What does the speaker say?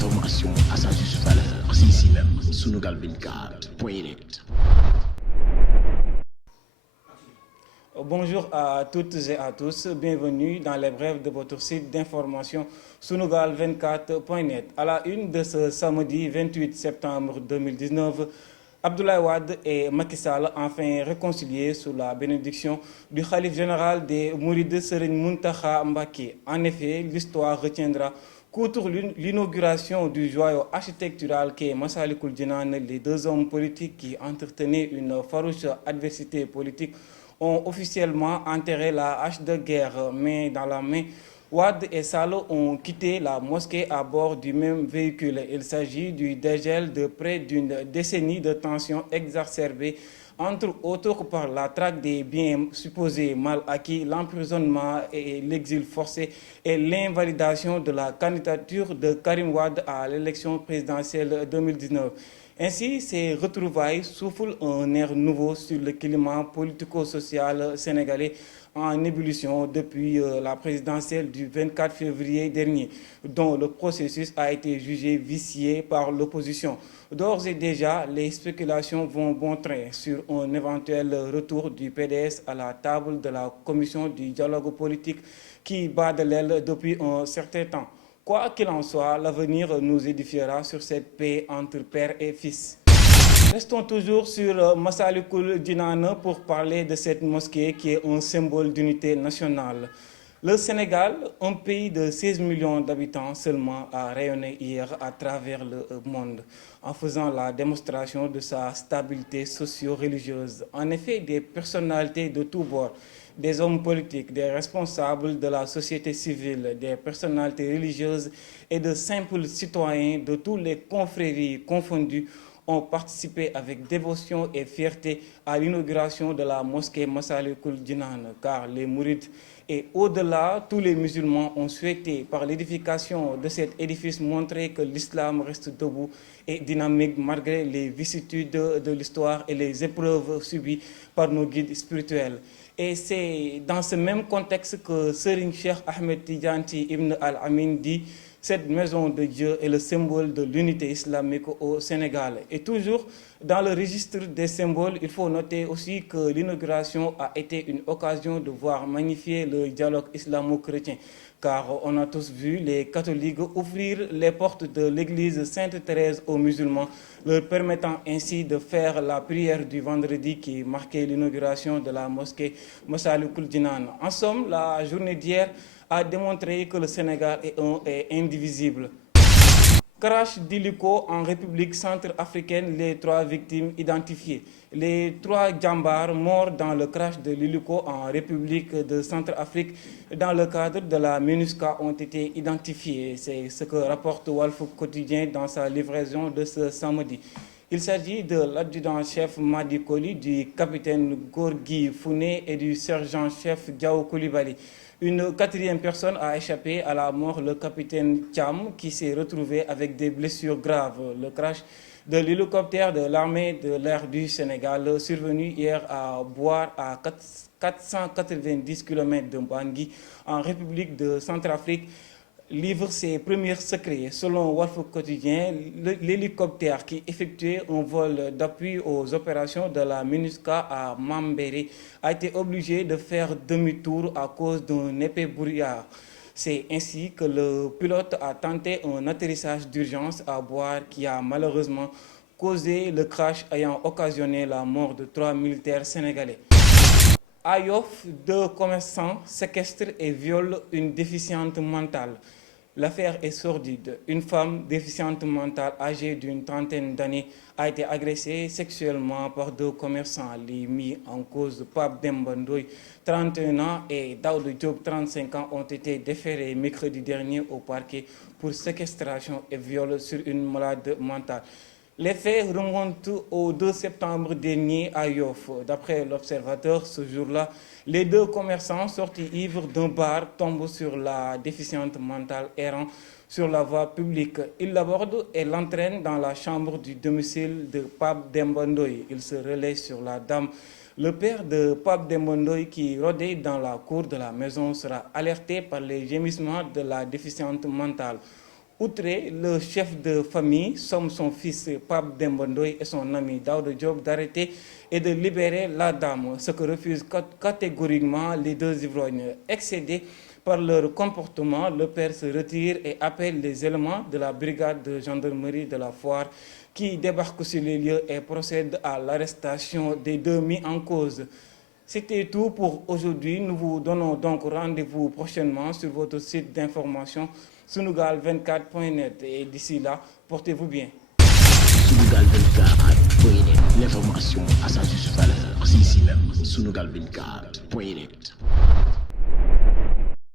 L'information à sa juste valeur, c'est ici même, sunugal24.net. Bonjour à toutes et à tous, bienvenue dans les brèves de votre site d'information sunugal24.net. À la une de ce samedi 28 septembre 2019, Abdoulaye Wade et Macky Sall enfin réconciliés sous la bénédiction du khalife général des Mourides Serigne Mountakha Mbacké. En effet, l'histoire retiendra qu'outre l'inauguration du joyau architectural qu'est Massalikul Jinan, les deux hommes politiques qui entretenaient une farouche adversité politique ont officiellement enterré la hache de guerre, main dans la main. Wade et Sall ont quitté la mosquée à bord du même véhicule. Il s'agit du dégel de près d'une décennie de tensions exacerbées, entre autres par la traque des biens supposés mal acquis, l'emprisonnement et l'exil forcé et l'invalidation de la candidature de Karim Wade à l'élection présidentielle 2019. Ainsi, ces retrouvailles soufflent un air nouveau sur le climat politico-social sénégalais en ébullition depuis la présidentielle du 24 février dernier, dont le processus a été jugé vicié par l'opposition. D'ores et déjà, les spéculations vont bon train sur un éventuel retour du PDS à la table de la commission du dialogue politique qui bat de l'aile depuis un certain temps. Quoi qu'il en soit, l'avenir nous édifiera sur cette paix entre père et fils. Restons toujours sur Massalikul Jinan pour parler de cette mosquée qui est un symbole d'unité nationale. Le Sénégal, un pays de 16 millions d'habitants seulement, a rayonné hier à travers le monde en faisant la démonstration de sa stabilité socio-religieuse. En effet, des personnalités de tous bords, des hommes politiques, des responsables de la société civile, des personnalités religieuses et de simples citoyens de tous les confréries confondues ont participé avec dévotion et fierté à l'inauguration de la mosquée Massalikul Jinan, car les mourides et au-delà, tous les musulmans ont souhaité, par l'édification de cet édifice, montrer que l'islam reste debout et dynamique malgré les vicissitudes de l'histoire et les épreuves subies par nos guides spirituels. Et c'est dans ce même contexte que Serigne Cheikh Ahmed Tidiane Ibn Al-Amin dit: cette maison de Dieu est le symbole de l'unité islamique au Sénégal. Et toujours dans le registre des symboles, il faut noter aussi que l'inauguration a été une occasion de voir magnifier le dialogue islamo-chrétien. Car on a tous vu les catholiques ouvrir les portes de l'église Sainte-Thérèse aux musulmans, leur permettant ainsi de faire la prière du vendredi qui marquait l'inauguration de la mosquée Massalikul Jinan. En somme, la journée d'hier a démontré que le Sénégal est indivisible. Crash d'hélico en République centrafricaine, les trois victimes identifiées. Les trois djambars morts dans le crash de l'hélico en République de Centrafrique dans le cadre de la MINUSCA ont été identifiés. C'est ce que rapporte Walf Quotidien dans sa livraison de ce samedi. Il s'agit de l'adjudant-chef Madi Koli, du capitaine Gorgui Founé et du sergent-chef Diao Koulibaly. Une quatrième personne a échappé à la mort, le capitaine Thiam, qui s'est retrouvé avec des blessures graves. Le crash de l'hélicoptère de l'armée de l'air du Sénégal, survenu hier à Boire, à 490 km de Bangui, en République de Centrafrique, livre ses premiers secrets. Selon Walf Quotidien, l'hélicoptère qui effectuait un vol d'appui aux opérations de la MINUSCA à Mambéré a été obligé de faire demi-tour à cause d'un épais brouillard. C'est ainsi que le pilote a tenté un atterrissage d'urgence à Boire qui a malheureusement causé le crash ayant occasionné la mort de 3 militaires sénégalais. À Yoff, deux commerçants séquestrent et violent une déficiente mentale. L'affaire est sordide. Une femme déficiente mentale âgée d'une trentaine d'années a été agressée sexuellement par deux commerçants. Les mis en cause, Pape Demba Ndoye, 31 ans, et Daoud Diop, 35 ans, ont été déférés mercredi dernier au parquet pour séquestration et viol sur une malade mentale. Les faits remontent au 2 septembre dernier à Yoff. D'après l'Observateur, ce jour-là, les deux commerçants sortis ivres d'un bar tombent sur la déficiente mentale errant sur la voie publique. Ils l'abordent et l'entraînent dans la chambre du domicile de Pape Demba Ndoye. Ils se relaient sur la dame. Le père de Pape Demba Ndoye, qui rôdait dans la cour de la maison, sera alerté par les gémissements de la déficiente mentale. Outré, le chef de famille somme son fils Pape Demba Ndoye et son ami Daouda Diop d'arrêter et de libérer la dame, ce que refusent catégoriquement les deux ivrognes. Excédés par leur comportement, le père se retire et appelle les éléments de la brigade de gendarmerie de la Foire qui débarquent sur les lieux et procèdent à l'arrestation des deux mis en cause. C'était tout pour aujourd'hui. Nous vous donnons donc rendez-vous prochainement sur votre site d'information sunugal24.net et d'ici là, portez-vous bien. Sunugal24.net, l'information à sa juste valeur, c'est ici même, sunugal24.net.